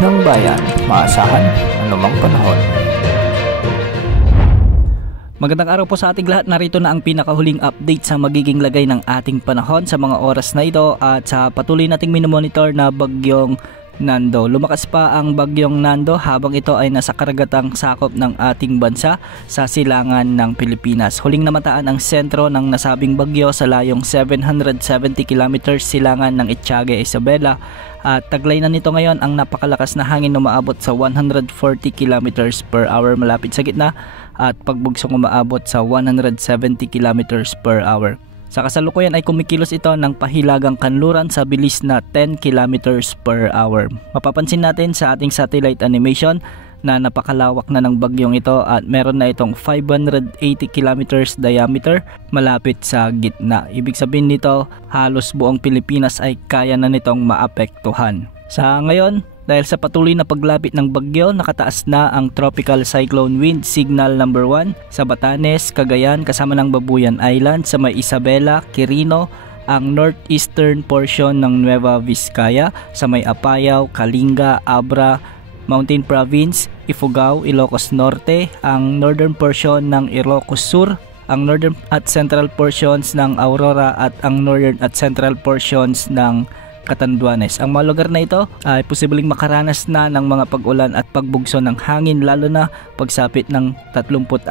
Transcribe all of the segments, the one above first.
ng bayan, maasahan anumang panahon. Magandang araw po sa ating lahat. Narito na ang pinakahuling update sa magiging lagay ng ating panahon sa mga oras na ito at sa patuloy nating minomonitor na bagyong Nando. Lumakas pa ang bagyong Nando habang ito ay nasa karagatang sakop ng ating bansa sa silangan ng Pilipinas. Huling namataan ang sentro ng nasabing bagyo sa layong 770 kilometers silangan ng Etiaga, Isabela. At taglay na nito ngayon ang napakalakas na hangin na umaabot sa 140 kilometers per hour malapit sa gitna at pagbugsong umaabot sa 170 kilometers per hour. Sa kasalukuyan ay kumikilos ito ng pahilagang kanluran sa bilis na 10 kilometers per hour. Mapapansin natin sa ating satellite animation na napakalawak na ng bagyong ito at meron na itong 580 kilometers diameter malapit sa gitna. Ibig sabihin nito halos buong Pilipinas ay kaya na nitong maapektuhan. Sa ngayon, dahil sa patuloy na paglapit ng bagyo, nakataas na ang Tropical Cyclone Wind Signal number 1 sa Batanes, Cagayan kasama ng Babuyan Island, sa may Isabela, Quirino, ang northeastern portion ng Nueva Vizcaya, sa may Apayao, Kalinga, Abra, Mountain Province, Ifugao, Ilocos Norte, ang northern portion ng Ilocos Sur, ang northern at central portions ng Aurora at ang northern at central portions ng Catanduanes. Ang mga lugar na ito ay posibleng makaranas na ng mga pag-ulan at pagbugso ng hangin lalo na pagsapit ng 36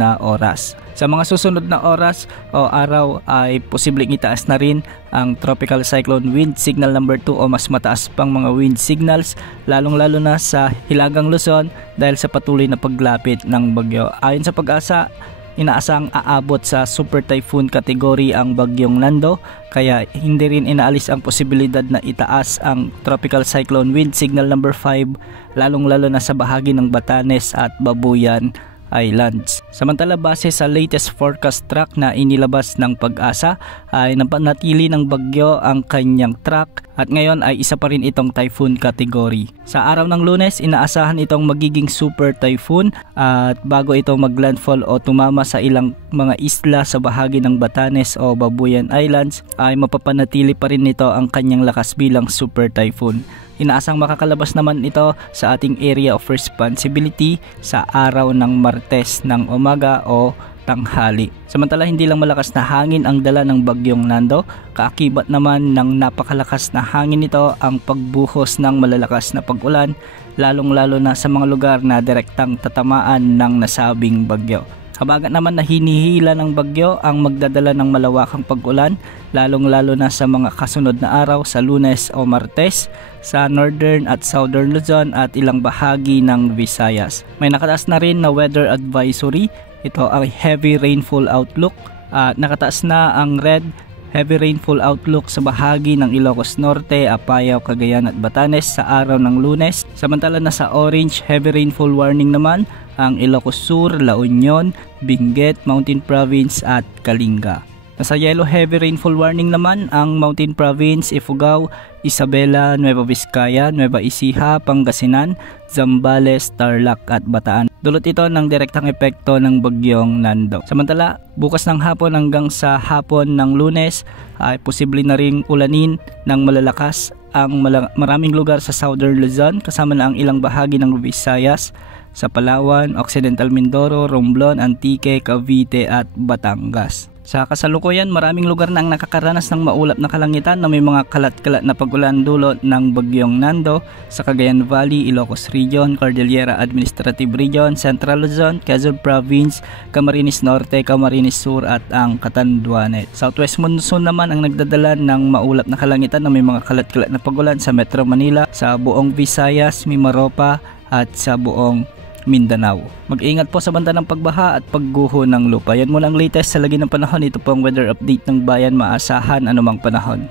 na oras. Sa mga susunod na oras o araw ay posibleng itaas na rin ang Tropical Cyclone Wind Signal number 2 o mas mataas pang mga wind signals lalong-lalo na sa Hilagang Luzon dahil sa patuloy na paglapit ng bagyo. Ayon sa Pag-asa, inaasang aabot sa Super Typhoon category ang bagyong Nando kaya hindi rin inaalis ang posibilidad na itaas ang Tropical Cyclone Wind Signal number 5 lalong-lalo na sa bahagi ng Batanes at Babuyan Islands. Samantala, base sa latest forecast track na inilabas ng Pag-asa ay napanatili ng bagyo ang kanyang track at ngayon ay isa pa rin itong typhoon category. Sa araw ng Lunes, inaasahan itong magiging super typhoon at bago ito maglandfall o tumama sa ilang mga isla sa bahagi ng Batanes o Babuyan Islands ay mapapanatili pa rin nito ang kanyang lakas bilang super typhoon. Inaasang makakalabas naman ito sa ating area of responsibility sa araw ng Martes ng umaga o tanghali. Samantala, hindi lang malakas na hangin ang dala ng bagyong Nando, kaakibat naman ng napakalakas na hangin nito ang pagbuhos ng malalakas na pag-ulan lalong-lalo na sa mga lugar na direktang tatamaan ng nasabing bagyo. Habagat naman na hinihila ng bagyo ang magdadala ng malawakang pag-ulan lalong-lalo na sa mga kasunod na araw sa Lunes o Martes sa Northern at Southern Luzon at ilang bahagi ng Visayas. May nakataas na rin na weather advisory. Ito ang heavy rainfall outlook at nakataas na ang red heavy rainfall outlook sa bahagi ng Ilocos Norte, Apayao, Cagayan at Batanes sa araw ng Lunes. Samantala na sa orange heavy rainfall warning naman ang Ilocos Sur, La Union, Benguet, Mountain Province at Kalinga. Nasa yellow heavy rainfall warning naman ang Mountain Province, Ifugao, Isabela, Nueva Vizcaya, Nueva Ecija, Pangasinan, Zambales, Tarlac at Bataan. Dulot ito ng direktang epekto ng bagyong Nando. Samantala, bukas ng hapon hanggang sa hapon ng Lunes ay posible na ring ulanin ng malalakas ang maraming lugar sa Southern Luzon kasama na ang ilang bahagi ng Visayas, sa Palawan, Occidental Mindoro, Romblon, Antique, Cavite at Batangas. Sa kasalukuyan, maraming lugar na ang nakakaranas ng maulap na kalangitan na may mga kalat-kalat na pag-ulan dulot ng bagyong Nando sa Cagayan Valley, Ilocos Region, Cordillera Administrative Region, Central Luzon, Quezon Province, Camarines Norte, Camarines Sur at ang Catanduanes. Southwest monsoon naman ang nagdadala ng maulap na kalangitan na may mga kalat-kalat na pag-ulan sa Metro Manila, sa buong Visayas, Mimaropa at sa buong Mindanao. Mag-ingat po sa banta ng pagbaha at pagguho ng lupa. Yan muna ang latest sa lagi ng panahon. Ito po ang weather update ng bayan, maasahan anumang panahon.